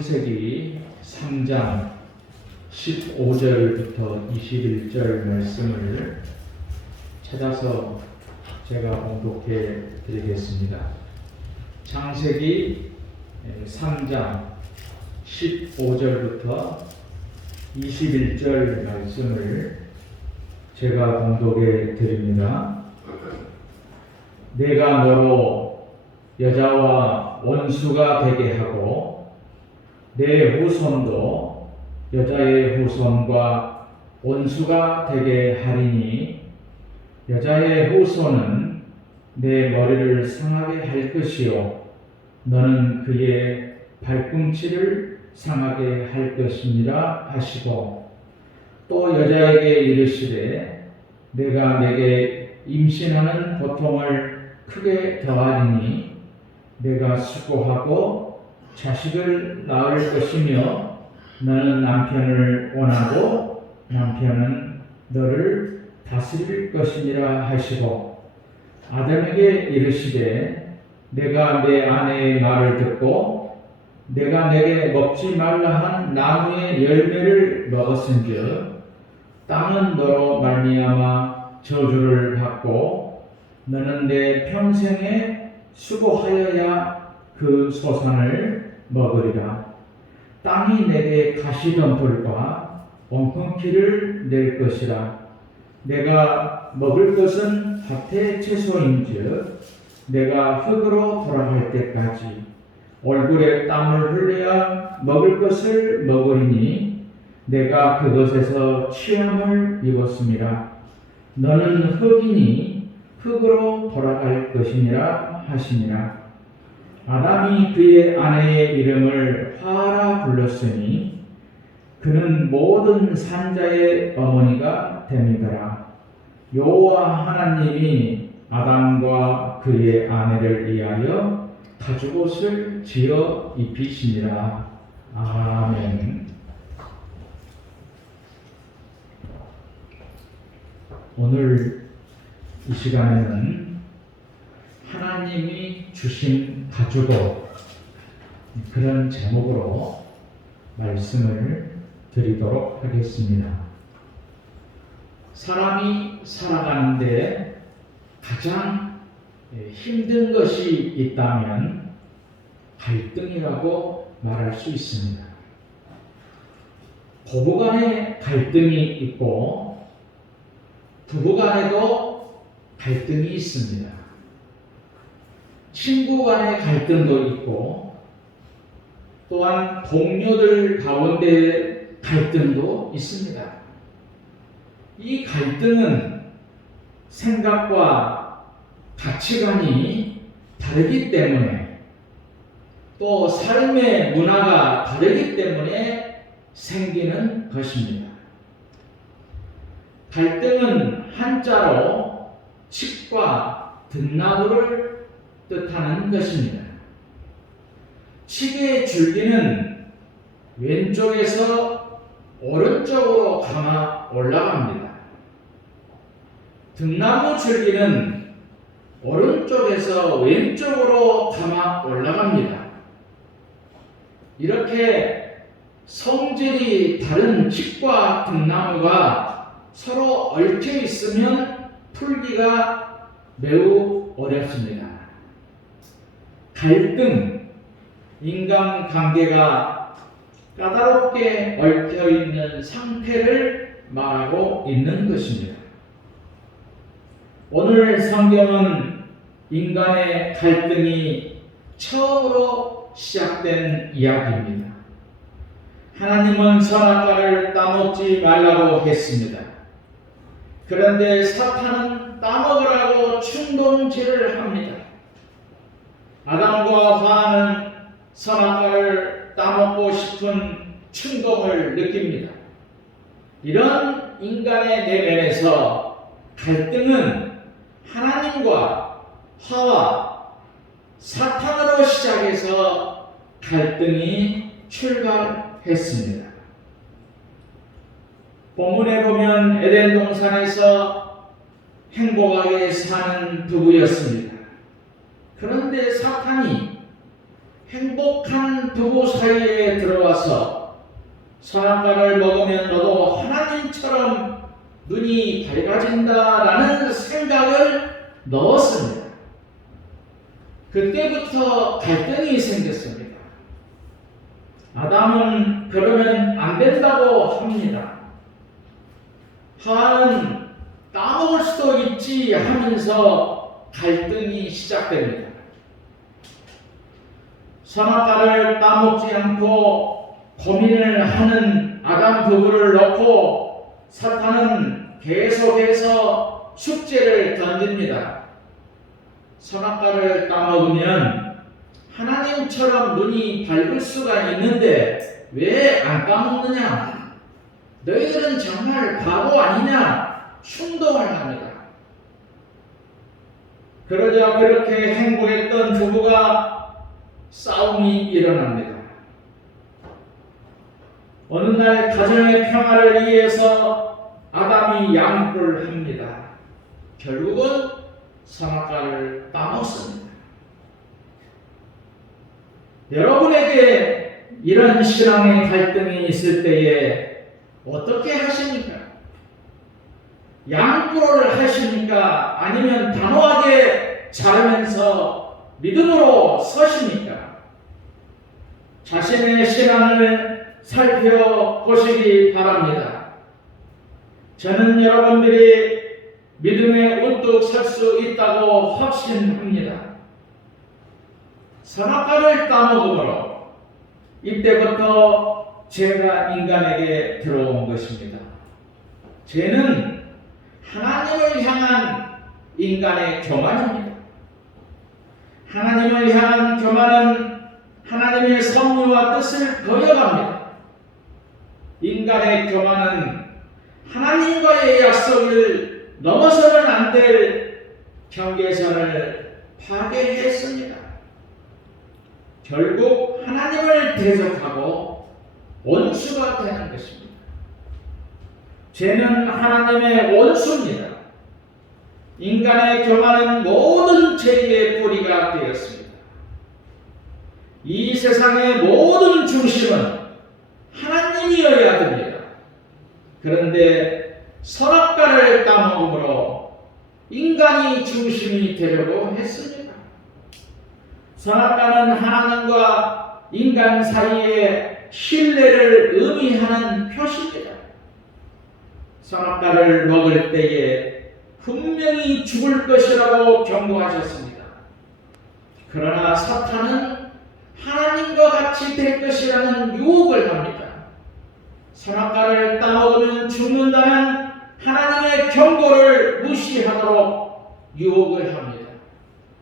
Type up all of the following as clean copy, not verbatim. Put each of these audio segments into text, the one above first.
창세기 3장 15절부터 21절 말씀을 찾아서 제가 봉독해 드리겠습니다. 창세기 3장 15절부터 21절 말씀을 제가 봉독해 드립니다. 내가 너로 여자와 원수가 되게 하고 내 후손도 여자의 후손과 원수가 되게 하리니 여자의 후손은 내 머리를 상하게 할 것이요 너는 그의 발꿈치를 상하게 할 것이니라 하시고 또 여자에게 이르시되 내가 내게 임신하는 고통을 크게 더하리니 내가 수고하고 자식을 낳을 것이며 너는 남편을 원하고 남편은 너를 다스릴 것이니라 하시고 아담에게 이르시되 내가 내 아내의 말을 듣고 내가 내게 먹지 말라 한 나무의 열매를 먹었은즉 땅은 너로 말미암아 저주를 받고 너는 내 평생에 수고하여야 그 소산을 먹으리라. 땅이 내게 가시덤불과 엉겅퀴를 낼 것이라. 내가 먹을 것은 밭의 채소인즉 내가 흙으로 돌아갈 때까지 얼굴에 땀을 흘려야 먹을 것을 먹으리니 내가 그것에서 취함을 입었음이라. 너는 흙이니 흙으로 돌아갈 것이니라 하시니라. 아담이 그의 아내의 이름을 화라 불렀으니 그는 모든 산자의 어머니가 됨이더라. 여호와 하나님이 아담과 그의 아내를 위하여 가죽옷을 지어 입히시니라. 아멘. 오늘 이 시간에는 하나님이 주신 가죽옷, 그런 제목으로 말씀을 드리도록 하겠습니다. 사람이 살아가는데 가장 힘든 것이 있다면 갈등이라고 말할 수 있습니다. 부부간에 갈등이 있고 부부간에도 갈등이 있습니다. 친구 간의 갈등도 있고 또한 동료들 가운데 갈등도 있습니다. 이 갈등은 생각과 가치관이 다르기 때문에 또 삶의 문화가 다르기 때문에 생기는 것입니다. 갈등은 한자로 칡과 등나무를 뜻하는 것입니다. 칡의 줄기는 왼쪽에서 오른쪽으로 감아 올라갑니다. 등나무 줄기는 오른쪽에서 왼쪽으로 감아 올라갑니다. 이렇게 성질이 다른 칡과 등나무가 서로 얽혀 있으면 풀기가 매우 어렵습니다. 갈등, 인간관계가 까다롭게 얽혀있는 상태를 말하고 있는 것입니다. 오늘 성경은 인간의 갈등이 처음으로 시작된 이야기입니다. 하나님은 선악과를 따먹지 말라고 했습니다. 그런데 사탄은 따먹으라고 충동질을 합니다. 아담과 하와는 선악과를 따먹고 싶은 충동을 느낍니다. 이런 인간의 내면에서 갈등은 하나님과 하와, 사탄으로 시작해서 갈등이 출발했습니다. 본문에 보면 에덴 동산에서 행복하게 사는 부부였습니다. 그런데 사탄이 행복한 부부 사이에 들어 먹어서 선악과를 먹으면 너도 하나님처럼 눈이 밝아진다라는 생각을 넣었습니다. 그때부터 갈등이 생겼습니다. 아담은 그러면 안 된다고 합니다. 하와는 따먹을 수도 있지 하면서 갈등이 시작됩니다. 선악과를 따먹지 않고 고민을 하는 아담 부부를 놓고 사탄은 계속해서 숙제를 던집니다. 선악과를 따먹으면 하나님처럼 눈이 밝을 수가 있는데 왜 안 따먹느냐? 너희들은 정말 바보 아니냐? 충동을 합니다. 그러자 그렇게 행복했던 부부가 싸움이 일어납니다. 어느 날 가정의 평화를 위해서 아담이 양보를 합니다. 결국은 선악과를 따먹습니다. 여러분에게 이런 신앙의 갈등이 있을 때에 어떻게 하십니까? 양보를 하십니까? 아니면 단호하게 자르면서 믿음으로 서십니까? 자신의 신앙을 살펴보시기 바랍니다. 저는 여러분들이 믿음에 우뚝 설 수 있다고 확신합니다. 선악과를 따먹음으로 이때부터 죄가 인간에게 들어온 것입니다. 죄는 하나님을 향한 인간의 교만입니다. 하나님을 향한 교만은 하나님의 섭리와 뜻을 거역합니다. 인간의 교만은 하나님과의 약속을 넘어서는 안 될 경계선을 파괴했습니다. 결국 하나님을 대적하고 원수가 되는 것입니다. 죄는 하나님의 원수입니다. 인간의 교만은 모든 죄의 뿌리가 되었습니다. 이 세상의 모든 중심은 하나님이어야 됩니다. 그런데 선악과를 따먹음으로 인간이 중심이 되려고 했습니다. 선악과는 하나님과 인간 사이의 신뢰를 의미하는 표시입니다. 선악과를 먹을 때에 분명히 죽을 것이라고 경고하셨습니다. 그러나 사탄은 하나님과 같이 될 것이라는 유혹을 합니다. 선악과를 따먹으면 죽는다는 하나님의 경고를 무시하도록 유혹을 합니다.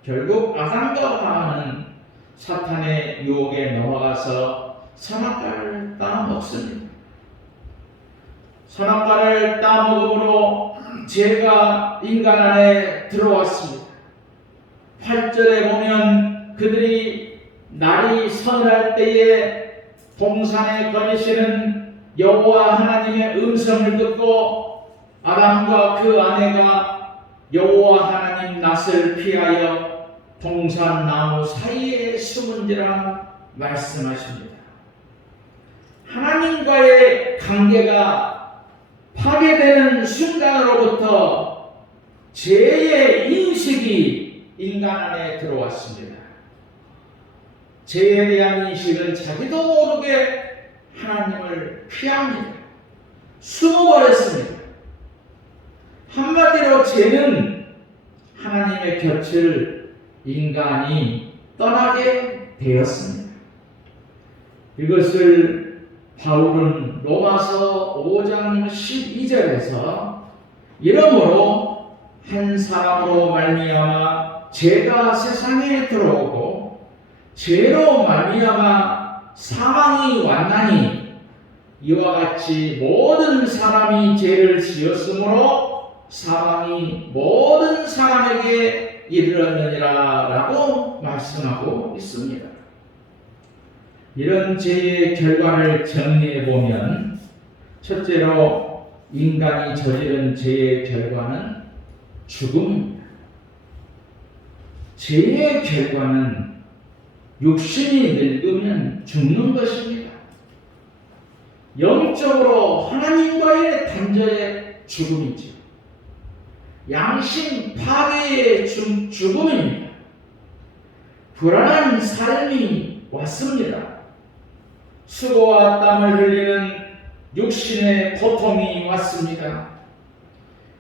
결국 아담과 하와는 사탄의 유혹에 넘어가서 선악과를 따먹습니다. 선악과를 따먹음으로 죄가 인간 안에 들어왔습니다. 8절에 보면 그들이 날이 서늘할 때에 동산에 거니시는 여호와 하나님의 음성을 듣고 아담과 그 아내가 여호와 하나님 낯을 피하여 동산 나무 사이에 숨은지라 말씀하십니다. 하나님과의 관계가 파괴되는 순간으로부터 죄의 인식이 인간 안에 들어왔습니다. 죄에 대한 인식은 자기도 모르게 하나님을 피합니다. 숨어버렸습니다. 한마디로 죄는 하나님의 곁을 인간이 떠나게 되었습니다. 이것을 바울은 로마서 5장 12절에서 이러므로 한 사람으로 말미암아 죄가 세상에 들어오고 죄로 말미암아 사망이 왔나니 이와 같이 모든 사람이 죄를 지었으므로 사망이 모든 사람에게 이르렀느니라 라고 말씀하고 있습니다. 이런 죄의 결과를 정리해 보면 첫째로 인간이 저지른 죄의 결과는 죽음입니다. 죄의 결과는 육신이 늙으면 죽는 것입니다. 영적으로 하나님과의 단절의 죽음이죠. 양심 파괴의 죽음입니다. 불안한 삶이 왔습니다. 수고와 땀을 흘리는 육신의 고통이 왔습니다.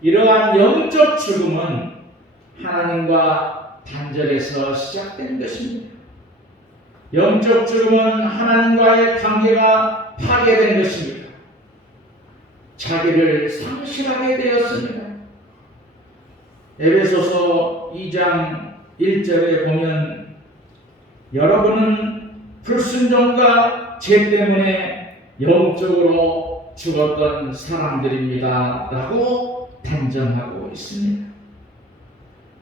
이러한 영적 죽음은 하나님과 단절에서 시작된 것입니다. 영적 죽음은 하나님과의 관계가 파괴된 것입니다. 자기를 상실하게 되었습니다. 에베소서 2장 1절에 보면 여러분은 불순종과 죄 때문에 영적으로 죽었던 사람들입니다 라고 단정하고 있습니다.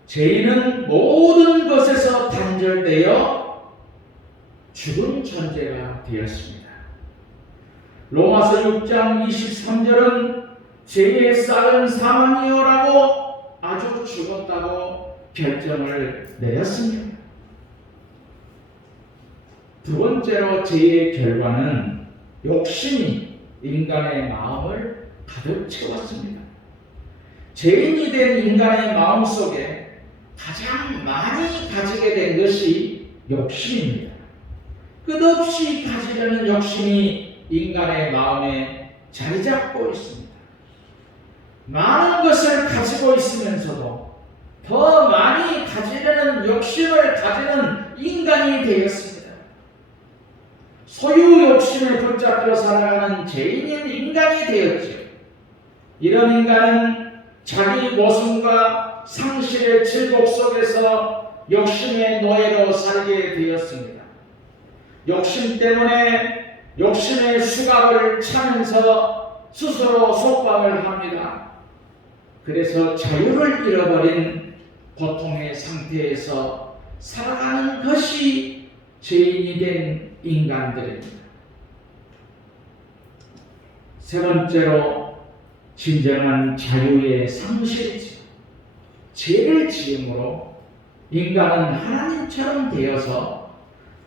죄인은 모든 것에서 단절되어 죽은 존재가 되었습니다. 로마서 6장 23절은 죄의 싹은 사망이요라고 아주 죽었다고 결정을 내렸습니다. 두 번째로 죄의 결과는 욕심이 인간의 마음을 가득 채웠습니다. 죄인이 된 인간의 마음 속에 가장 많이 가지게 된 것이 욕심입니다. 끝없이 가지려는 욕심이 인간의 마음에 자리 잡고 있습니다. 많은 것을 가지고 있으면서도 더 많이 가지려는 욕심을 가지는 인간이 되었습니다. 소유 욕심에 붙잡혀 살아가는 죄인인 인간이 되었지요. 이런 인간은 자기 모순과 상실의 질곡 속에서 욕심의 노예로 살게 되었습니다. 욕심 때문에 욕심의 수갑을 차면서 스스로 속박을 합니다. 그래서 자유를 잃어버린 고통의 상태에서 살아가는 것이 죄인이 된 인간들입니다. 세 번째로 진정한 자유의 상실이죠. 죄를 지음으로 인간은 하나님처럼 되어서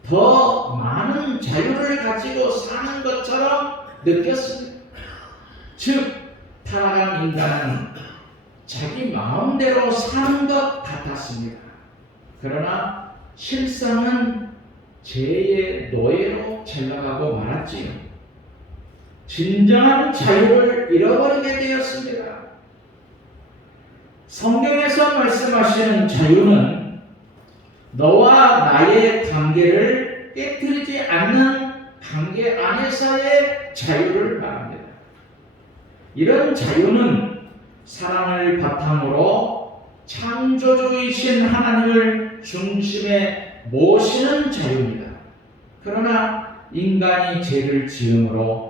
더 많은 자유를 가지고 사는 것처럼 느꼈습니다. 즉, 타락한 인간은 자기 마음대로 사는 것 같았습니다. 그러나 실상은 죄의 노예로 전락하고 말았지요. 진정한 자유를 잃어버리게 되었습니다. 성경에서 말씀하시는 자유는 너와 나의 관계를 깨뜨리지 않는 관계 안에서의 자유를 말합니다. 이런 자유는 사랑을 바탕으로 창조주이신 하나님을 중심에 모시는 자유입니다. 그러나 인간이 죄를 지음으로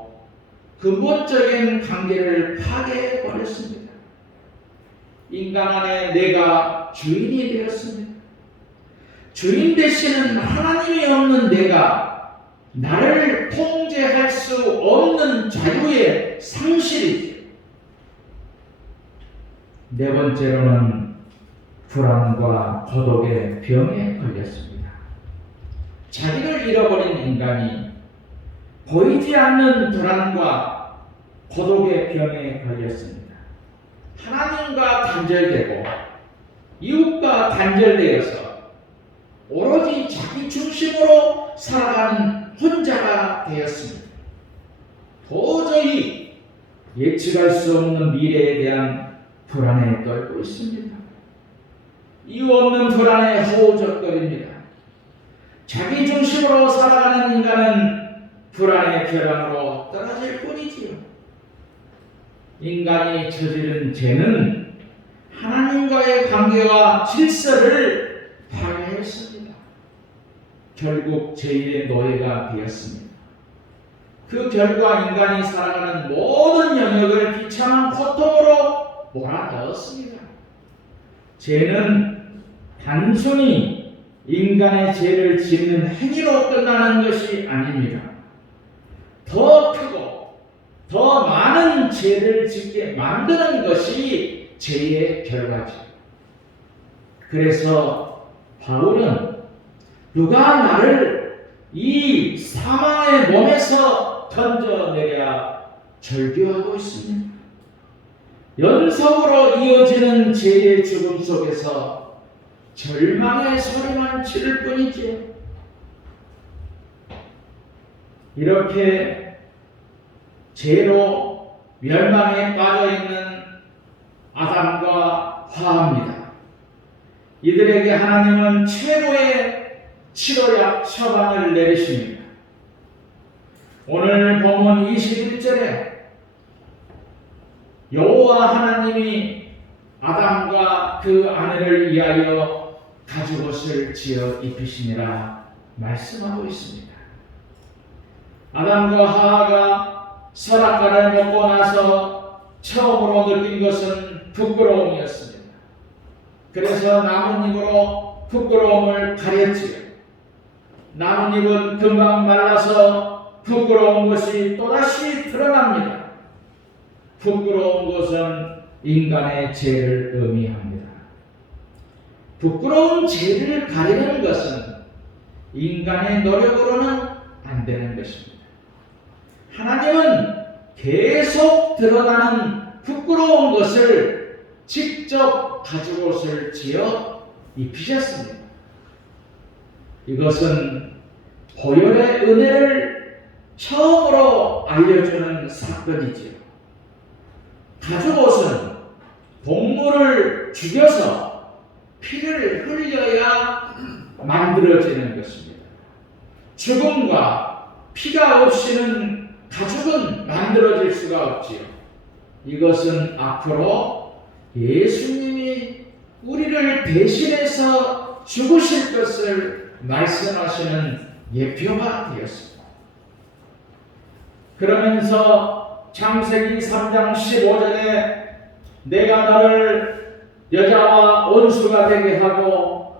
근본적인 관계를 파괴해버렸습니다. 인간 안에 내가 주인이 되었습니다. 주인 되시는 하나님이 없는 내가 나를 통제할 수 없는 자유의 상실이죠. 네 번째로는 불안과 고독의 병에 걸렸습니다. 자기를 잃어버린 인간이 보이지 않는 불안과 고독의 병에 걸렸습니다. 하나님과 단절되고 이웃과 단절되어서 오로지 자기 중심으로 살아가는 혼자가 되었습니다. 도저히 예측할 수 없는 미래에 대한 불안에 떨고 있습니다. 이유 없는 불안에 허우적거립니다. 자기 중심으로 살아가는 인간은 불안의 벼랑으로 떨어질 뿐이지요. 인간이 저지른 죄는 하나님과의 관계와 질서를 파괴했습니다. 결국 죄의 노예가 되었습니다. 그 결과 인간이 살아가는 모든 영역을 비참한 고통으로 몰아넣었습니다. 죄는 단순히 인간의 죄를 짓는 행위로 끝나는 것이 아닙니다. 더 크고 더 많은 죄를 짓게 만드는 것이 죄의 결과죠. 그래서 바울은 누가 나를 이 사망의 몸에서 던져내려 절규하고 있습니다. 연속으로 이어지는 죄의 죽음 속에서 절망의 소리만 지를 뿐이지요. 이렇게 죄로 멸망에 빠져있는 아담과 화합니다. 이들에게 하나님은 최고의 치료약 처방을 내리십니다. 오늘 본문 21절에 여호와 하나님이 아담과 그 아내를 위하여 가죽옷을 지어 입히시니라 말씀하고 있습니다. 아담과 하와가 선악과를 먹고 나서 처음으로 느낀 것은 부끄러움이었습니다. 그래서 나뭇잎으로 부끄러움을 가렸지요. 나뭇잎은 금방 말라서 부끄러운 것이 또다시 드러납니다. 부끄러운 것은 인간의 죄를 의미합니다. 부끄러운 죄를 가리는 것은 인간의 노력으로는 안 되는 것입니다. 하나님은 계속 드러나는 부끄러운 것을 직접 가죽옷을 지어 입히셨습니다. 이것은 보혈의 은혜를 처음으로 알려주는 사건이지요. 가죽옷은 동물을 죽여서 피를 흘려야 만들어지는 것입니다. 죽음과 피가 없이는 가죽은 만들어질 수가 없지요. 이것은 앞으로 예수님이 우리를 대신해서 죽으실 것을 말씀하시는 예표가 되었습니다. 그러면서 창세기 3장 15절에 내가 너를 여자와 원수가 되게 하고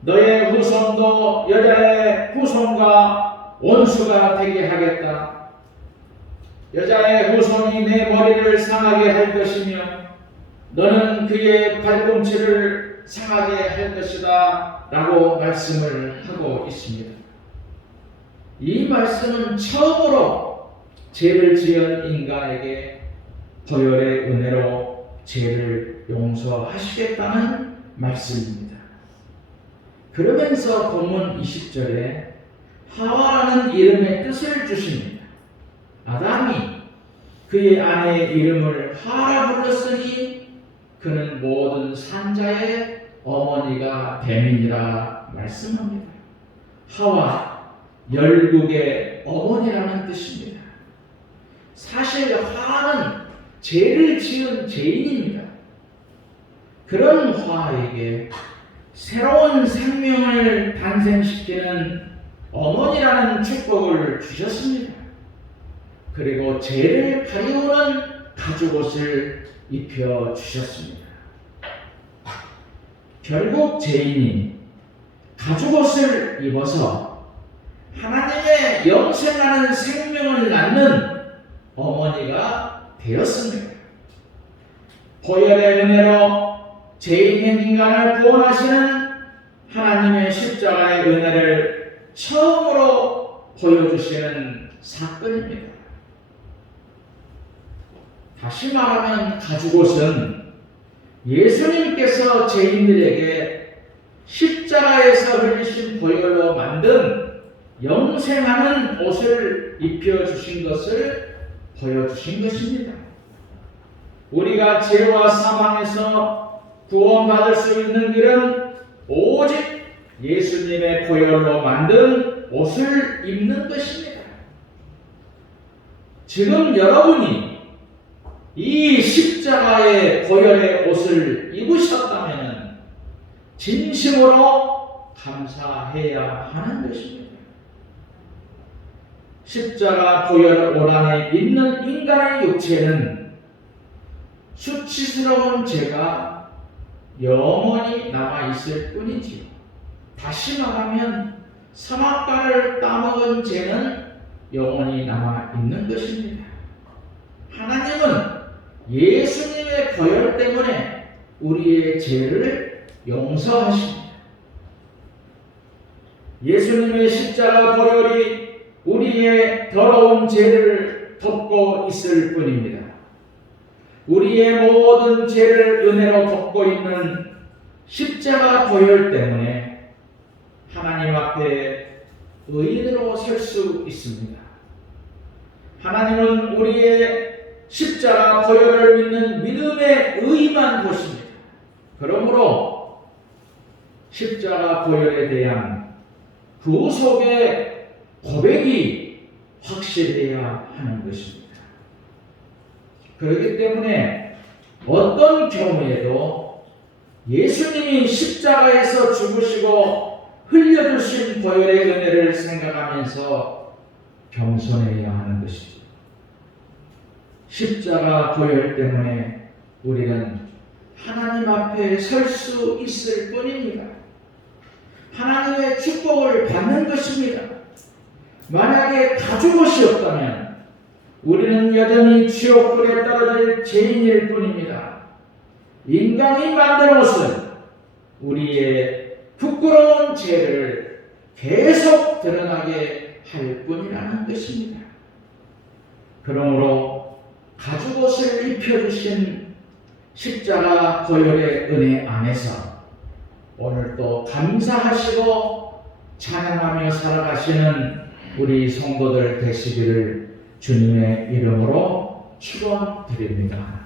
너의 후손도 여자의 후손과 원수가 되게 하겠다. 여자의 후손이 내 머리를 상하게 할 것이며 너는 그의 발꿈치를 상하게 할 것이다 라고 말씀을 하고 있습니다. 이 말씀은 처음으로 죄를 지은 인간에게 보혈의 은혜로 죄를 용서하시겠다는 말씀입니다. 그러면서 본문 20절에 하와라는 이름의 뜻을 주십니다. 아담이 그의 아내의 이름을 하라 불렀으니 그는 모든 산자의 어머니가 됨이니라 말씀합니다. 하와, 열국의 어머니라는 뜻입니다. 사실 하와는 죄를 지은 죄인입니다. 그런 하와에게 새로운 생명을 탄생시키는 어머니라는 축복을 주셨습니다. 그리고 죄를 가리우는 가죽옷을 입혀 주셨습니다. 결국 죄인이 가죽옷을 입어서 하나님의 영생하는 생명을 낳는 어머니가 되었습니다. 보혈의 은혜로 죄인인 인간을 구원하시는 하나님의 십자가의 은혜를 처음으로 보여주시는 사건입니다. 다시 말하면 가죽옷은 예수님께서 죄인들에게 십자가에서 흘리신 보혈로 만든 영생하는 옷을 입혀주신 것을 보여주신 것입니다. 우리가 죄와 사망에서 구원받을 수 있는 길은 오직 예수님의 보혈로 만든 옷을 입는 것입니다. 지금 여러분이 이 십자가의 보혈의 옷을 입으셨다면 진심으로 감사해야 하는 것입니다. 십자가 보혈 옷 안에 있는 인간의 육체는 수치스러운 죄가 영원히 남아있을 뿐이지요. 다시 말하면 선악과를 따먹은 죄는 영원히 남아있는 것입니다. 하나님은 예수님의 보혈 때문에 우리의 죄를 용서하십니다. 예수님의 십자가 보혈이 우리의 더러운 죄를 덮고 있을 뿐입니다. 우리의 모든 죄를 은혜로 덮고 있는 십자가 보혈 때문에 하나님 앞에 의인으로 설 수 있습니다. 하나님은 우리의 십자가 보혈을 믿는 믿음의 의만 보십니다. 그러므로 십자가 보혈에 대한 구속의 고백이 확실해야 하는 것입니다. 그렇기 때문에 어떤 경우에도 예수님이 십자가에서 죽으시고 흘려주신 보혈의 은혜를 생각하면서 겸손해야 하는 것이죠. 십자가 보혈 때문에 우리는 하나님 앞에 설 수 있을 뿐입니다. 하나님의 축복을 받는 것입니다. 만약에 가죽옷이 없다면 우리는 여전히 지옥불에 떨어질 죄인일 뿐입니다. 인간이 만든 옷은 우리의 부끄러운 죄를 계속 드러나게 할 뿐이라는 것입니다. 그러므로 가죽옷을 입혀주신 십자가 보혈의 은혜 안에서 오늘도 감사하시고 찬양하며 살아가시는 우리 성도들 되시기를 주님의 이름으로 축원드립니다.